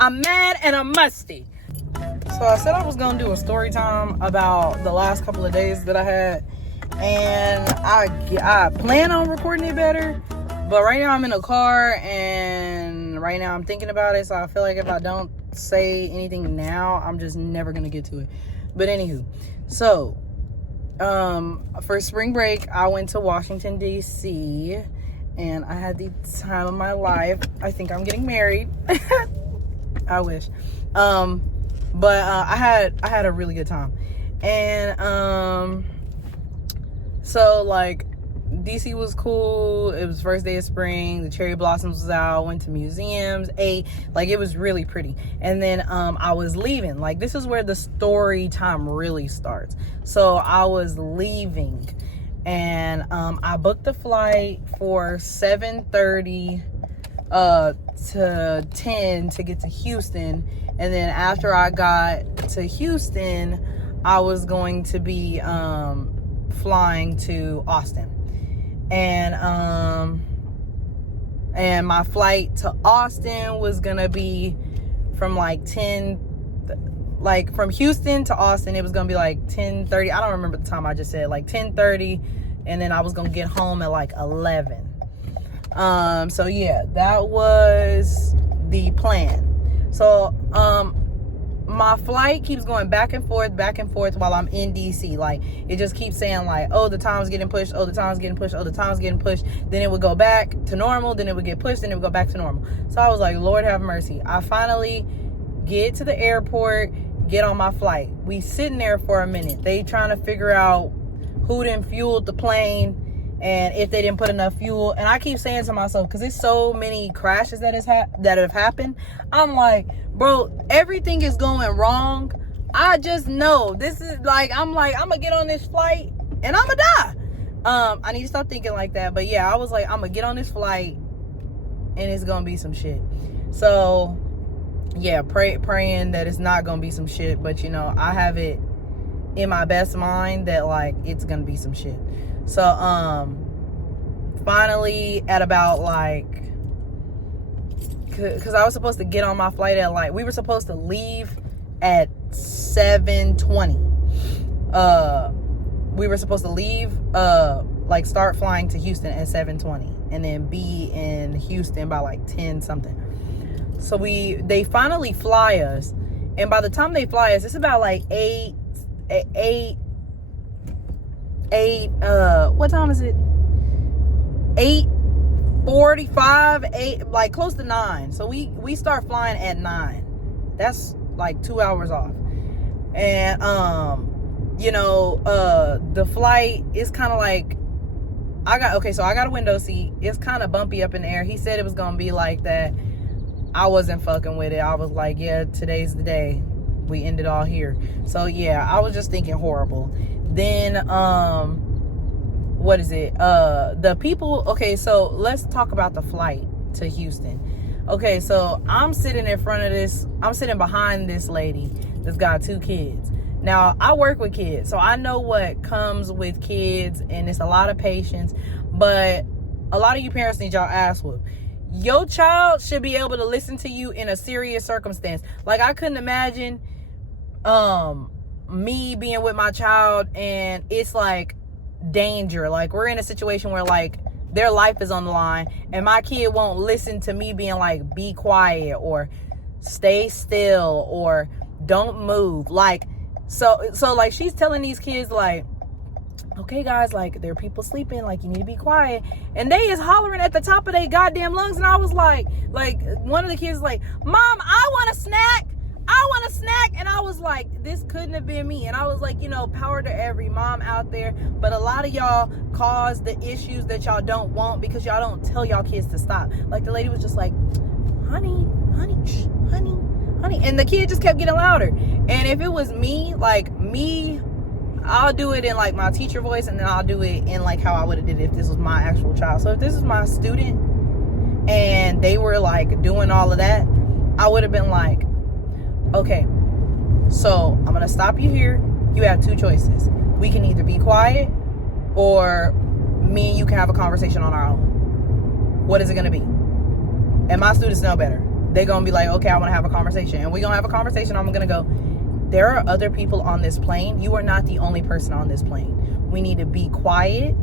I'm mad and I'm musty. So I said I was gonna do a story time about the last couple of days that I had, and I plan on recording it better, but right now I'm in a car and right now I'm thinking about it, so I feel like if I don't say anything now, I'm just never gonna get to it. But anywho, so for spring break I went to Washington DC and I had the time of my life. I think I'm getting married. I wish. But I had a really good time. And so like DC was cool. It was first day of spring. The cherry blossoms was out. Went to museums. Ate. Like, it was really pretty. And then I was leaving. Like, this is where the story time really starts. So I was leaving, and I booked a flight for 7:30 to 10 to get to Houston. And then after I got to Houston, I was going to be flying to Austin. And my flight to Austin was gonna be from from Houston to Austin, it was gonna be like 10:30. I don't remember the time I just said, like 10:30, and then I was gonna get home at like 11. So yeah, that was the plan. So my flight keeps going back and forth while I'm in DC. Like, it just keeps saying like, oh, the time's getting pushed, oh, the time's getting pushed, oh, the time's getting pushed. Then it would go back to normal, then it would get pushed, then it would go back to normal. So I was like, Lord have mercy. I finally get to the airport, get on my flight. We sitting there for a minute. They trying to figure out who didn't fuel the plane and if they didn't put enough fuel. And I keep saying to myself, because there's so many crashes that have happened, I'm like, bro, everything is going wrong. I just know this is like, I'm gonna get on this flight and I'm gonna die. I need to stop thinking like that. But yeah, I was like, I'm gonna get on this flight and it's gonna be some shit. So yeah, praying that it's not gonna be some shit. But you know, I have it in my best mind that like it's gonna be some shit. So finally at about like, because I was supposed to get on my flight at like, we were supposed to leave at 7:20. We were supposed to leave, like start flying to Houston at 7:20 and then be in Houston by like 10 something. So they finally fly us, and by the time they fly us, it's about like 8, what time is it? 8:45, like close to 9. So we start flying at 9. That's like 2 hours off. And you know, the flight is kind of like, so I got a window seat. It's kind of bumpy up in the air. He said it was gonna be like that. I wasn't fucking with it. I was like, yeah, today's the day. We end it all here. So yeah, I was just thinking horrible. Then what is it? The people, okay, so let's talk about the flight to Houston. Okay, so I'm sitting behind this lady that's got 2 kids. Now, I work with kids, so I know what comes with kids, and it's a lot of patience, but a lot of you parents need y'all ass whooped. Your child should be able to listen to you in a serious circumstance. Like, I couldn't imagine me being with my child and it's like danger. Like, we're in a situation where like their life is on the line and my kid won't listen to me being like, be quiet or stay still or don't move. Like, so like she's telling these kids like, okay guys, like there are people sleeping, like you need to be quiet, and they is hollering at the top of their goddamn lungs. And I was like one of the kids is like, Mom, I want a snack, and I was like, this couldn't have been me. And I was like, you know, power to every mom out there, but a lot of y'all cause the issues that y'all don't want because y'all don't tell y'all kids to stop. Like, the lady was just like, honey, shh, honey, and the kid just kept getting louder. And if it was me, I'll do it in like my teacher voice, and then I'll do it in like how I would have did it if this was my actual child. So if this is my student and they were like doing all of that, I would have been like, okay, so I'm gonna stop you here. You have 2 choices. We can either be quiet or me and you can have a conversation on our own. What is it gonna be? And my students know better. they're gonna be like, okay, I want to have a conversation, and we're gonna have a conversation. I'm gonna go, there are other people on this plane. You are not the only person on this plane. We need to be quiet.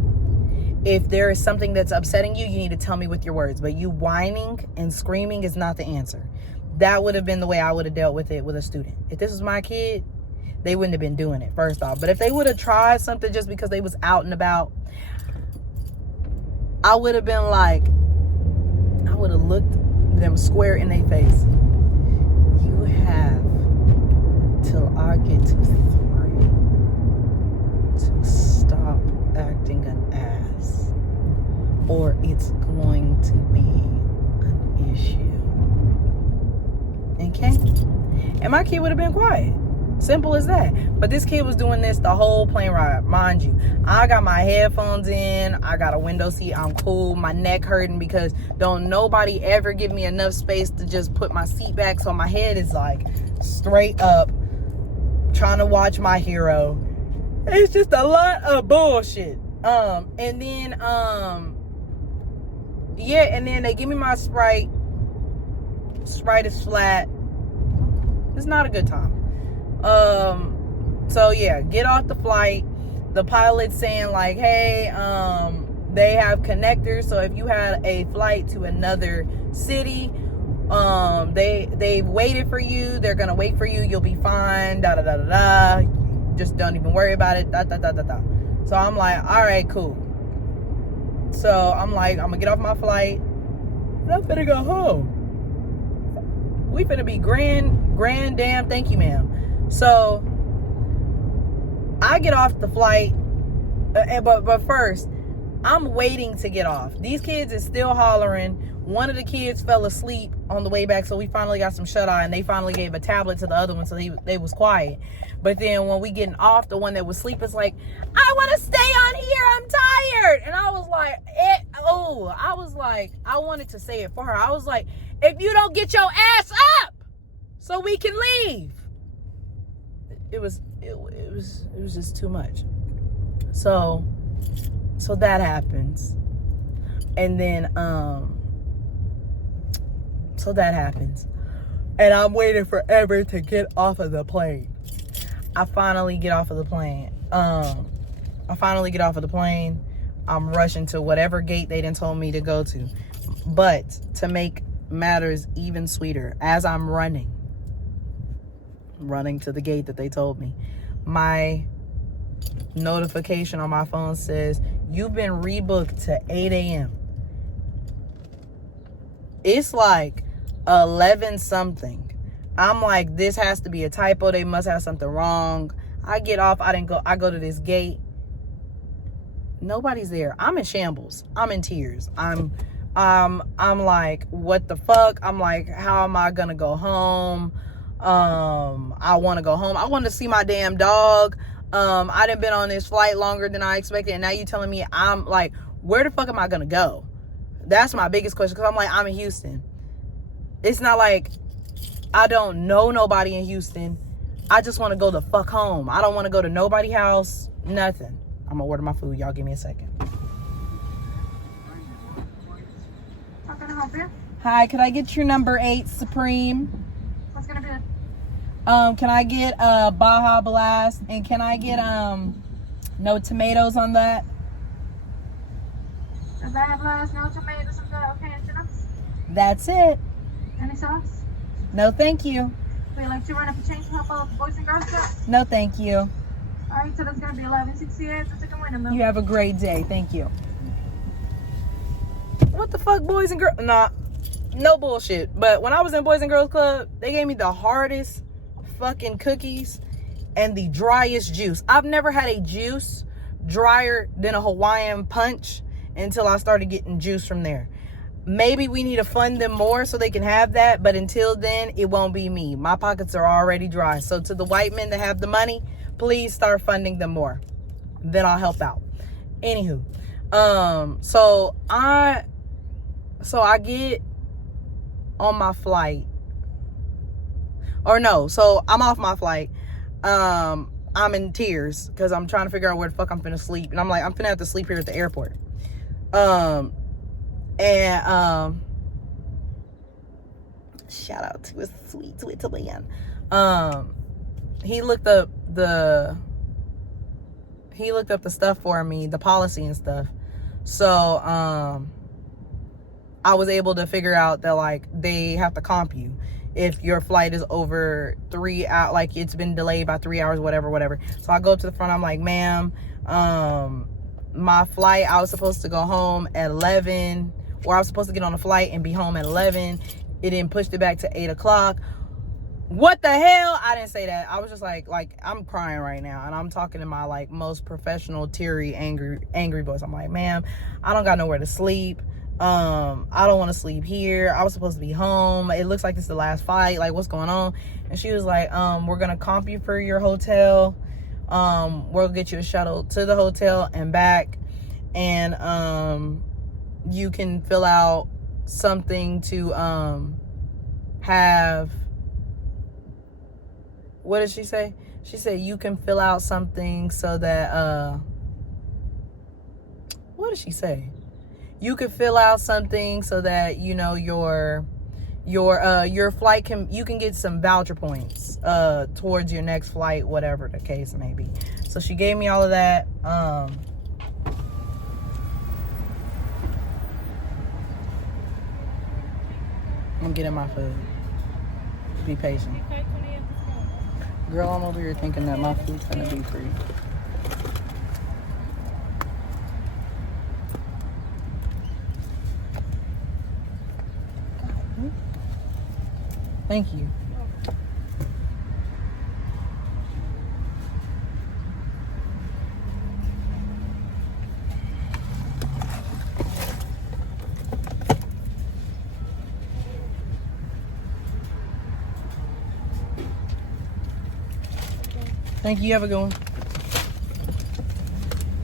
If there is something that's upsetting you, you need to tell me with your words. But you whining and screaming is not the answer. That would have been the way I would have dealt with it with a student. If this was my kid, they wouldn't have been doing it, first off. But if they would have tried something just because they was out and about, I would have been like, I would have looked them square in their face. You have till I get to 3 to stop acting an ass, or it's going to be an issue. Okay? And my kid would have been quiet. Simple as that. But this kid was doing this the whole plane ride. Mind you, I got my headphones in, I got a window seat, I'm cool. My neck hurting because don't nobody ever give me enough space to just put my seat back, so my head is like straight up trying to watch my hero. It's just a lot of bullshit. And then they give me my Sprite. Sprite is flat. It's not a good time. So yeah, get off the flight. The pilot's saying like, hey, they have connectors, so if you had a flight to another city, they've waited for you, they're gonna wait for you, you'll be fine, da da da da da, just don't even worry about it, da da da da da. So I'm like, all right, cool. So I'm like, I'm gonna get off my flight and I'm finna go home. We finna be grand damn, thank you, ma'am. So I get off the flight, but first I'm waiting to get off. These kids is still hollering. One of the kids fell asleep on the way back, so we finally got some shut eye, and they finally gave a tablet to the other one, so they was quiet. But then when we getting off, the one that was asleep is like, I want to stay on here, I'm tired. And I was like, I wanted to say it for her. I was like, if you don't get your ass up so we can leave. It was just too much. So that happens. And then so that happens. And I'm waiting forever to get off of the plane. I finally get off of the plane. I'm rushing to whatever gate they done told me to go to. But to make matters even sweeter, as I'm running to the gate that they told me, my notification on my phone says, you've been rebooked to 8 a.m. It's like 11 something. I'm like, this has to be a typo. They must have something wrong. I get off. I go to this gate. Nobody's there. I'm in shambles. I'm in tears. I'm like, what the fuck? I'm like, how am I gonna go home? I want to go home. I want to see my damn dog. I done been on this flight longer than I expected, and now you telling me, I'm like, where the fuck am I gonna go? That's my biggest question, because I'm like, I'm in Houston. It's not like I don't know nobody in Houston. I just want to go the fuck home. I don't want to go to nobody's house, nothing. I'm gonna order my food. Y'all give me a second. How can I help you? Hi, could I get your number 8 Supreme? What's gonna be it? Can I get a Baja Blast, and can I get no tomatoes on that? A Baja Blast, no tomatoes, okay, anything else? That's it. Any sauce? No, thank you. Would you like to run up a change to help out with the Boys and Girls Club? No, thank you. Alright, so that's gonna be $11.68. That's a good winner, You have a great day. Thank you. What the fuck, Boys and Girls? Nah, no bullshit. But when I was in Boys and Girls Club, they gave me the hardest fucking cookies and the driest juice. I've never had a juice drier than a Hawaiian Punch until I started getting juice from there. Maybe we need to fund them more so they can have that, but until then, it won't be me. My pockets are already dry. So to the white men that have the money, please start funding them more. Then I'll help out. Anywho, so I get on my flight. Or no, so I'm off my flight. I'm in tears because I'm trying to figure out where the fuck I'm finna sleep. And I'm like, I'm finna have to sleep here at the airport. Shout out to a sweet man. He looked up the stuff for me, the policy and stuff. So I was able to figure out that like they have to comp you if your flight is over 3 hours, like it's been delayed by 3 hours, whatever. So I go up to the front, I'm like, ma'am, my flight, I was supposed to go home at 11, or I was supposed to get on a flight and be home at 11. It didn't push it back to 8 o'clock. What the hell? I didn't say that. I was just like I'm crying right now, and I'm talking in my like most professional, teary, angry voice. I'm like, ma'am, I don't got nowhere to sleep. I don't want to sleep here. I was supposed to be home. It looks like this is the last flight. Like, what's going on? And she was like, we're gonna comp you for your hotel. We'll get you a shuttle to the hotel and back, and you can fill out something to have. What did she say? She said you can fill out something so that what did she say? You can fill out something so that, you know, your flight you can get some voucher points towards your next flight, whatever the case may be. So she gave me all of that. I'm getting my food. Be patient. Girl, I'm over here thinking that my food's gonna be free. Thank you. Thank you. Have a good one.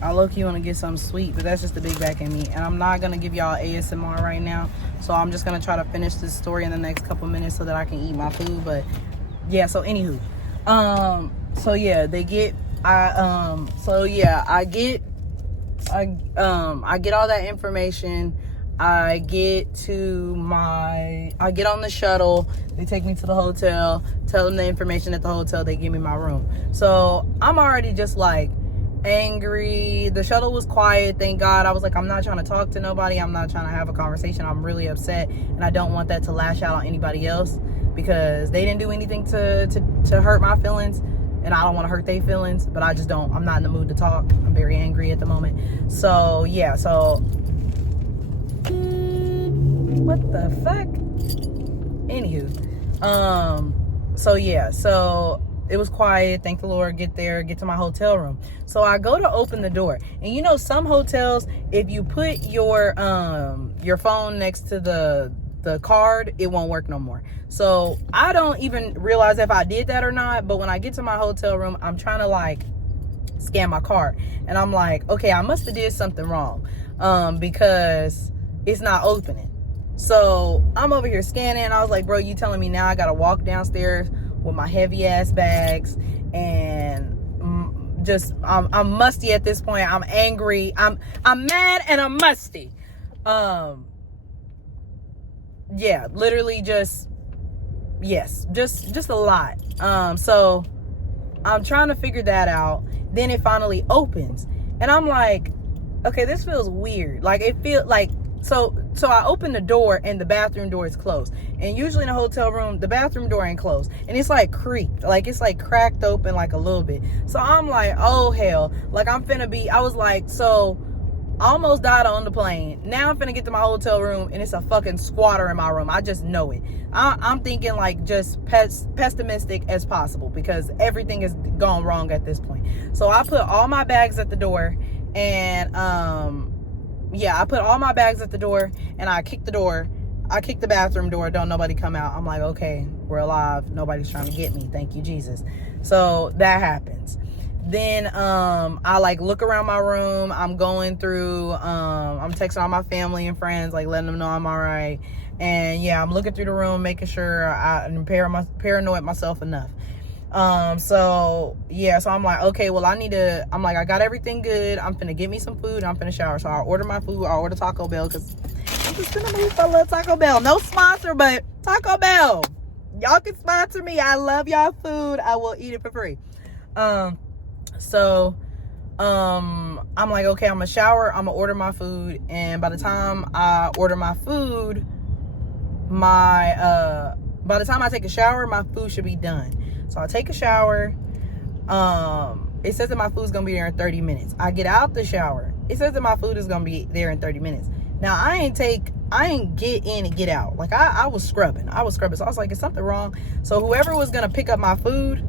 I low-key want to get something sweet, but that's just the big back in me. And I'm not going to give y'all ASMR right now. So I'm just going to try to finish this story in the next couple minutes so that I can eat my food. But yeah, so anywho. So yeah, I get all that information. I get on the shuttle. They take me to the hotel, tell them the information at the hotel. They give me my room. So I'm already just like angry. The shuttle was quiet, thank God. I was like, I'm not trying to talk to nobody. I'm not trying to have a conversation. I'm really upset, and I don't want that to lash out on anybody else because they didn't do anything to hurt my feelings, and I don't want to hurt their feelings, but I just don't. I'm not in the mood to talk. I'm very angry at the moment. So yeah, so what the fuck? Anywho, so yeah, so it was quiet, thank the Lord. Get to my hotel room. So I go to open the door, and you know, some hotels, if you put your phone next to the card, it won't work no more. So I don't even realize if I did that or not, but when I get to my hotel room, I'm trying to like scan my card, and I'm like, okay, I must have did something wrong, because it's not opening. So I'm over here scanning. I was like, bro, you telling me now I gotta walk downstairs with my heavy ass bags, and just I'm musty at this point. I'm angry. I'm mad, and I'm musty. Yeah, literally just a lot. So I'm trying to figure that out. Then it finally opens, and I'm like, okay, this feels weird. Like it feels like so I open the door, and the bathroom door is closed. And usually in a hotel room, the bathroom door ain't closed, and it's like creaked, like it's like cracked open like a little bit. So I'm like, oh hell, like I was like, so I almost died on the plane. Now I'm finna get to my hotel room, and it's a fucking squatter in my room. I just know it. I'm thinking like just pessimistic as possible, because everything has gone wrong at this point. So I put all my bags at the door, and I put all my bags at the door, and I kicked the door. I kicked the bathroom door. Don't nobody come out. I'm like, okay, we're alive. Nobody's trying to get me. Thank you, Jesus. So that happens. Then I like look around my room. I'm going through, I'm texting all my family and friends, like letting them know I'm all right. And yeah, I'm looking through the room, making sure I'm paranoid myself enough. So yeah, so I'm like, okay, well I'm like, I got everything good. I'm finna get me some food. I'm finna shower. So I order my food. I order Taco Bell, because I'm just gonna move for a little Taco Bell. No sponsor, but Taco Bell. Y'all can sponsor me. I love y'all food. I will eat it for free. I'm like, okay, I'm gonna shower, I'm gonna order my food, and by the time I order my food, by the time I take a shower, my food should be done. So I take a shower. It says that my food's gonna be there in 30 minutes. I get out the shower. It says that my food is gonna be there in 30 minutes. Now I ain't get in and get out. Like I was scrubbing. So I was like, is something wrong? So whoever was gonna pick up my food,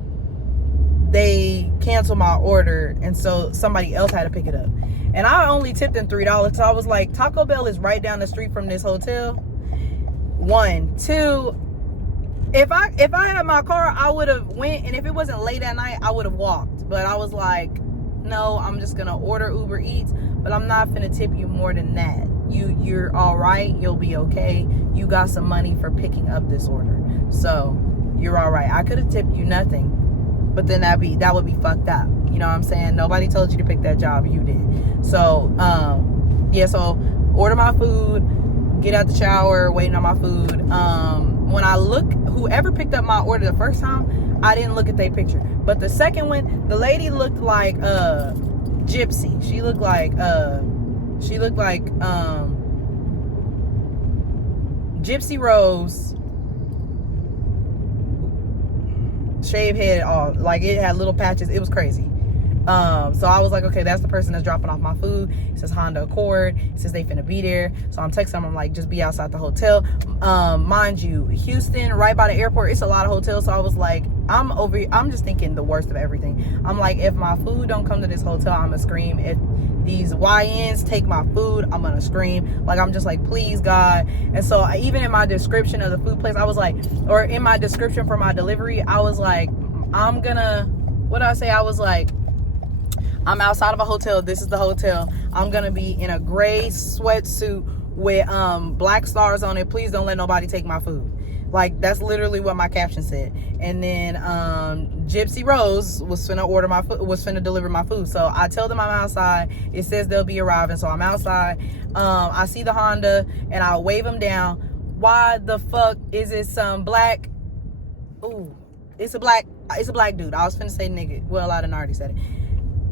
they canceled my order, and so somebody else had to pick it up. And I only tipped them $3. So I was like, Taco Bell is right down the street from this hotel. 1, 2. If I had my car, I would have went, and if it wasn't late at night, I would have walked. But I was like, no, I'm just gonna order Uber Eats, but I'm not finna tip you more than that. You're all right. You'll be okay. You got some money for picking up this order, so you're all right. I could have tipped you nothing, but then that would be fucked up. You know what I'm saying? Nobody told you to pick that job. You did. So, yeah, so order my food, get out the shower, waiting on my food. When I look, whoever picked up my order the first time, I didn't look at their picture. But the second one, the lady looked like Gypsy. She looked like Gypsy Rose. Shaved head, all like it had little patches. It was crazy. So I was like, okay, that's the person that's dropping off my food. It says Honda Accord. It says they finna be there. So I'm texting them. I'm like, just be outside the hotel. Mind you, Houston, right by the airport, it's a lot of hotels. So I was like, I'm just thinking the worst of everything. I'm like, if my food don't come to this hotel, I'm gonna scream. If these YNs take my food, I'm gonna scream. Like, I'm just like, please God. And so even in my description of the food place, I was like, or in my description for my delivery, I was like, I was like, I'm outside of a hotel. This is the hotel. I'm gonna be in a gray sweatsuit with black stars on it. Please don't let nobody take my food. Like, that's literally what my caption said. And then Gypsy Rose was finna deliver my food. So I tell them I'm outside. It says they'll be arriving, so I'm outside. I see the Honda and I wave them down. Why the fuck is it some black? Ooh, it's a black dude. I was finna say nigga. Well, I done already said it.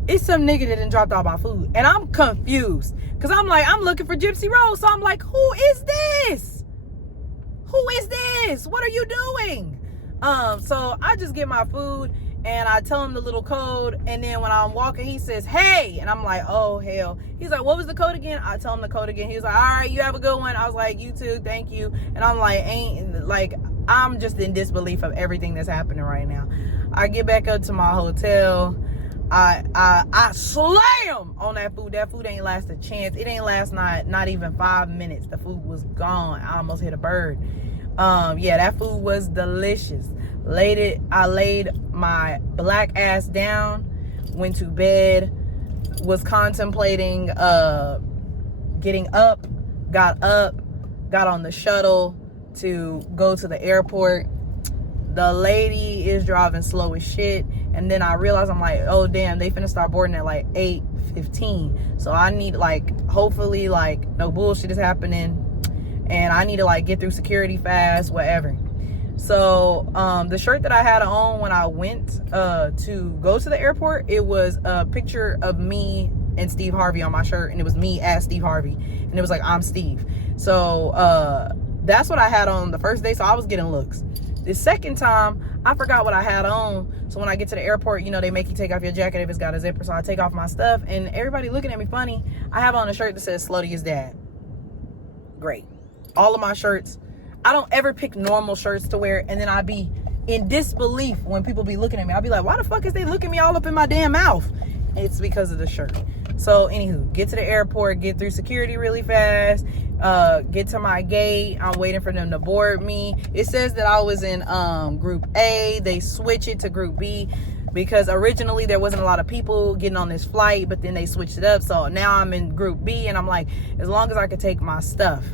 It's some nigga that done dropped off my food, and I'm confused because I'm like, I'm looking for Gypsy Rose. So I'm like, who is this? Who is this? What are you doing? So I just get my food and I tell him the little code, and then when I'm walking, he says, hey, and I'm like, oh hell. He's like, what was the code again? I tell him the code again. He was like, all right, you have a good one. I was like, you too, thank you. And I'm like, I'm just in disbelief of everything that's happening right now. I get back up to my hotel. I slam on that food. That food ain't last a chance. It ain't last not even 5 minutes. The food was gone. I almost hit a bird. Yeah, that food was delicious. I laid my black ass down, went to bed, was contemplating getting up, got on the shuttle to go to the airport. The lady is driving slow as shit. And then I realized, I'm like, oh damn, they finna start boarding at like 8:15. So I need, like, hopefully, like, no bullshit is happening. And I need to, like, get through security fast, whatever. So the shirt that I had on when I went to go to the airport, it was a picture of me and Steve Harvey on my shirt. And it was me as Steve Harvey. And it was like, I'm Steve. So that's what I had on the first day. So I was getting looks. The second time, I forgot what I had on. So when I get to the airport, you know, they make you take off your jacket if it's got a zipper. So I take off my stuff, and everybody looking at me funny. I have on a shirt that says slow to his dad. Great. All of my shirts. I don't ever pick normal shirts to wear, and then I be in disbelief when people be looking at me. I'll be like, why the fuck is they looking me all up in my damn mouth? It's because of the shirt. So anywho, get to the airport, get through security really fast, get to my gate. I'm waiting for them to board me. It says that I was in group A. They switch it to group B because originally there wasn't a lot of people getting on this flight, but then they switched it up. So now I'm in group B, and I'm like, as long as I could take my stuff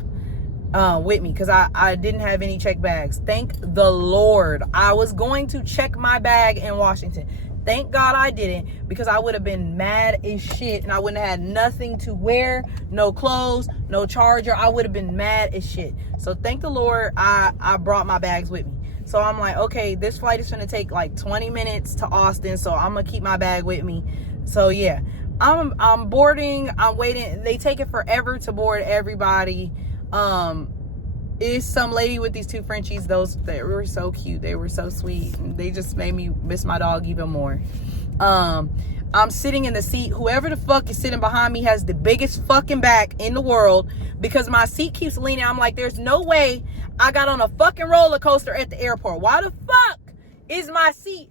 with me, because I didn't have any check bags. Thank the Lord. I was going to check my bag in Washington. Thank God I didn't, because I would have been mad as shit and I wouldn't have had nothing to wear, no clothes, no charger. I would have been mad as shit. So thank the Lord I brought my bags with me. So I'm like, okay, this flight is going to take like 20 minutes to Austin, so I'm going to keep my bag with me. So yeah, I'm boarding, I'm waiting. They take it forever to board everybody. Is some lady with these two Frenchies. They were so cute. They were so sweet. And they just made me miss my dog even more. I'm sitting in the seat. Whoever the fuck is sitting behind me has the biggest fucking back in the world, because my seat keeps leaning. I'm like, there's no way I got on a fucking roller coaster at the airport. Why the fuck is my seat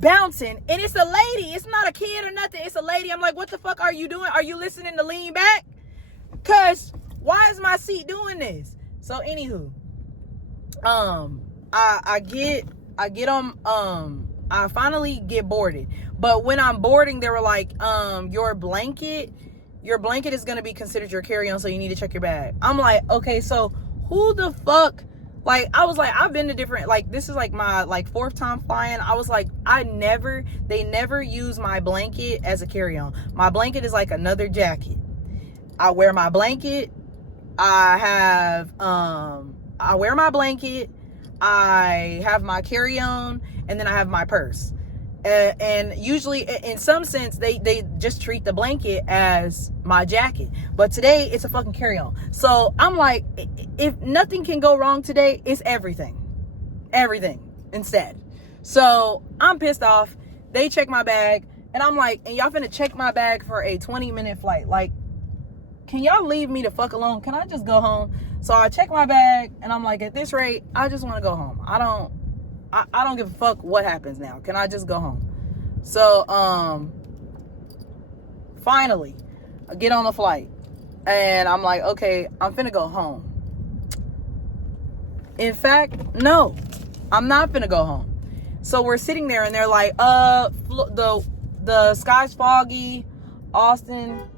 bouncing? And it's a lady. It's not a kid or nothing. It's a lady. I'm like, what the fuck are you doing? Are you listening to lean back? Because why is my seat doing this? So anywho, I get on, I finally get boarded. But when I'm boarding, they were like, your blanket is going to be considered your carry-on, so you need to check your bag. I'm like, okay, so who the fuck, like, I was like, I've been to different, like, this is like my, like, 4th time flying. I was like, they never use my blanket as a carry-on. My blanket is like another jacket. I wear my blanket. I wear my blanket. I have my carry-on, and then I have my purse. And usually, in some sense, they just treat the blanket as my jacket. But today, it's a fucking carry-on. So I'm like, if nothing can go wrong today, it's everything. Everything instead. So I'm pissed off. They check my bag, and I'm like, and y'all finna check my bag for a 20-minute flight. Like, can y'all leave me the fuck alone? Can I just go home? So I check my bag, and I'm like, at this rate, I just want to go home. I don't give a fuck what happens now. Can I just go home? So, finally, I get on the flight, and I'm like, okay, I'm finna go home. In fact, no, I'm not finna go home. So we're sitting there, and they're like, the sky's foggy, Austin.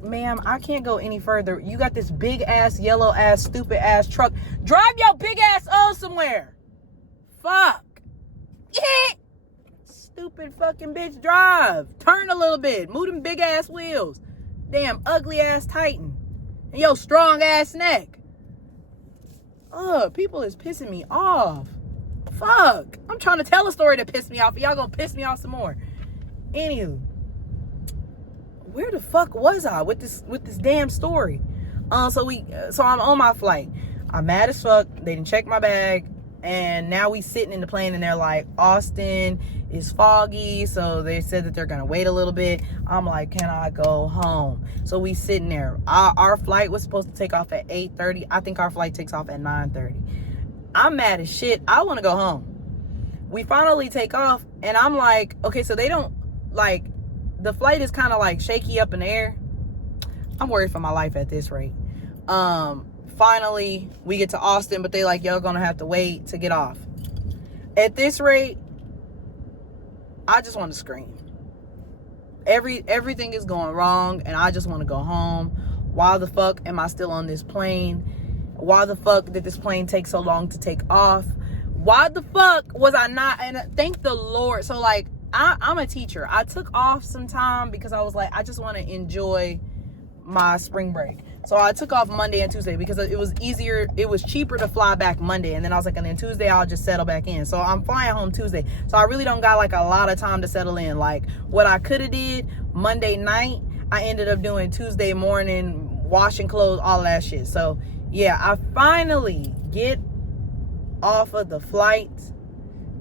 Ma'am, I can't go any further. You got this big ass, yellow ass, stupid ass truck. Drive your big ass on somewhere. Fuck. Stupid fucking bitch, drive. Turn a little bit. Move them big ass wheels. Damn ugly ass Titan. And yo strong ass neck. People is pissing me off. Fuck. I'm trying to tell a story to piss me off, and y'all gonna piss me off some more. Anywho. Where the fuck was I with this damn story? So I'm on my flight. I'm mad as fuck. They didn't check my bag, and now we sitting in the plane, and they're like, Austin is foggy, so they said that they're gonna wait a little bit. I'm like, can I go home? So we sitting there. Our flight was supposed to take off at 8:30. I think our flight takes off at 9:30. I'm mad as shit. I want to go home. We finally take off, and I'm like, okay, so they don't like. The flight is kind of like shaky up in the air. I'm worried for my life at this rate. Finally, we get to Austin, but they like, y'all gonna have to wait to get off. At this rate, I just want to scream. Everything is going wrong, and I just want to go home. Why the fuck am I still on this plane? Why the fuck did this plane take so long to take off? Why the fuck was I not? And thank the Lord. So like, I'm a teacher. I took off some time because I was like, I just want to enjoy my spring break. So I took off Monday and Tuesday because it was easier. It was cheaper to fly back Monday. And then I was like, and then Tuesday, I'll just settle back in. So I'm flying home Tuesday. So I really don't got like a lot of time to settle in. Like what I could have did Monday night, I ended up doing Tuesday morning, washing clothes, all that shit. So yeah, I finally get off of the flight.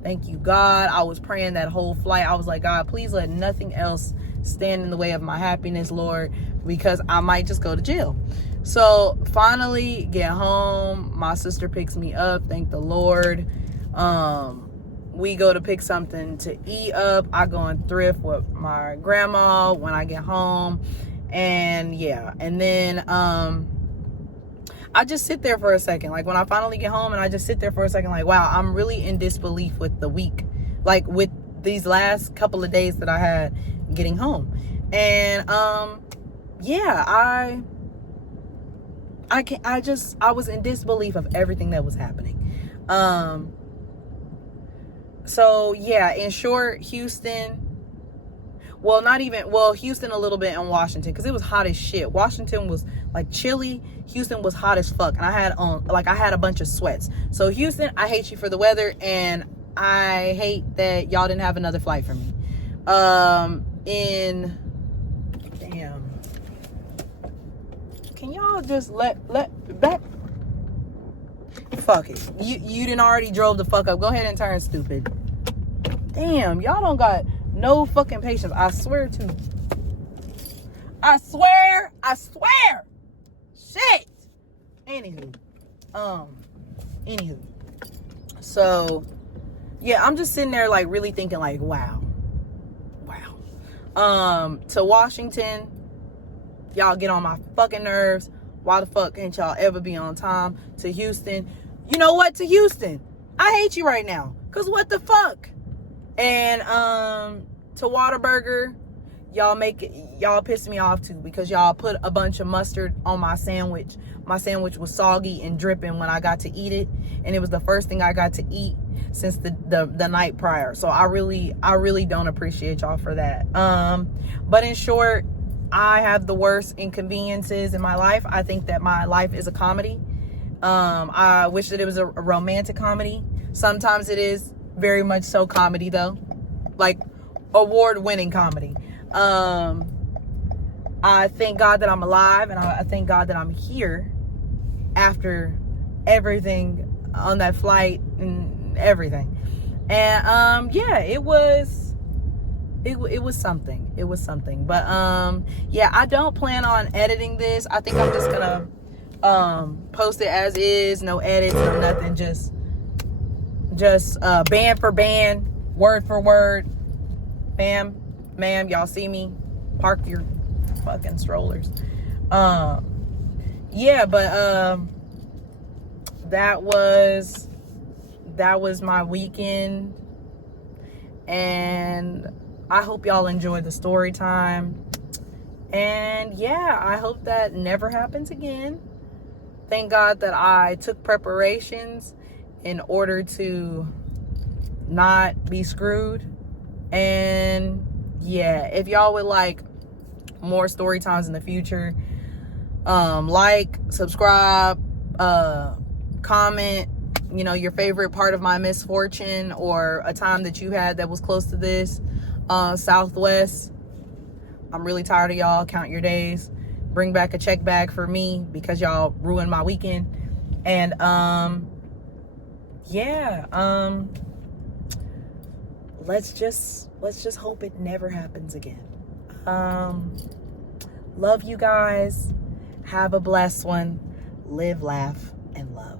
Thank you, God. I was praying that whole flight. I was like, God, please let nothing else stand in the way of my happiness, Lord, because I might just go to jail. So finally get home. My sister picks me up. Thank the Lord. We go to pick something to eat up. I go and thrift with my grandma when I get home. And yeah, and then I just sit there for a second. Like when I finally get home, and I just sit there for a second, like, wow, I'm really in disbelief with the week, like with these last couple of days that I had getting home. And yeah, I was in disbelief of everything that was happening. So yeah, in short, Houston. Well, not even, well, Houston a little bit, and Washington, because it was hot as shit. Washington was like chilly. Houston was hot as fuck. And I had I had a bunch of sweats. So Houston, I hate you for the weather, and I hate that y'all didn't have another flight for me. Damn. Can y'all just let back? Fuck it. You didn't already drove the fuck up. Go ahead and turn stupid. Damn, y'all don't got no fucking patience. I swear to. I swear. Shit. Anywho. So, yeah, I'm just sitting there like really thinking like, wow. To Washington, y'all get on my fucking nerves. Why the fuck can't y'all ever be on time? To Houston, you know what? To Houston, I hate you right now. Cause what the fuck? And to Whataburger, y'all piss me off too, because y'all put a bunch of mustard on my sandwich. My sandwich was soggy and dripping when I got to eat it, and it was the first thing I got to eat since the night prior. So I really don't appreciate y'all for that. But in short, I have the worst inconveniences in my life. I think that my life is a comedy. I wish that it was a romantic comedy. Sometimes it is very much so comedy though, like award-winning comedy. I thank God that I'm alive, and I thank God that I'm here after everything on that flight and everything. And yeah, it was something. It was something. But yeah, I don't plan on editing this. I think I'm just gonna post it as is, no edits, no nothing, just band for band, word for word. Bam, ma'am, y'all see me? Park your fucking strollers. Yeah, but that was my weekend, and I hope y'all enjoyed the story time. And yeah, I hope that never happens again. Thank God that I took preparations in order to not be screwed. And yeah, if y'all would like more story times in the future, like, subscribe, comment, you know, your favorite part of my misfortune or a time that you had that was close to this. Southwest, I'm really tired of y'all. Count your days. Bring back a check bag for me because y'all ruined my weekend. And yeah, let's just hope it never happens again. Love you guys. Have a blessed one. Live, laugh, and love.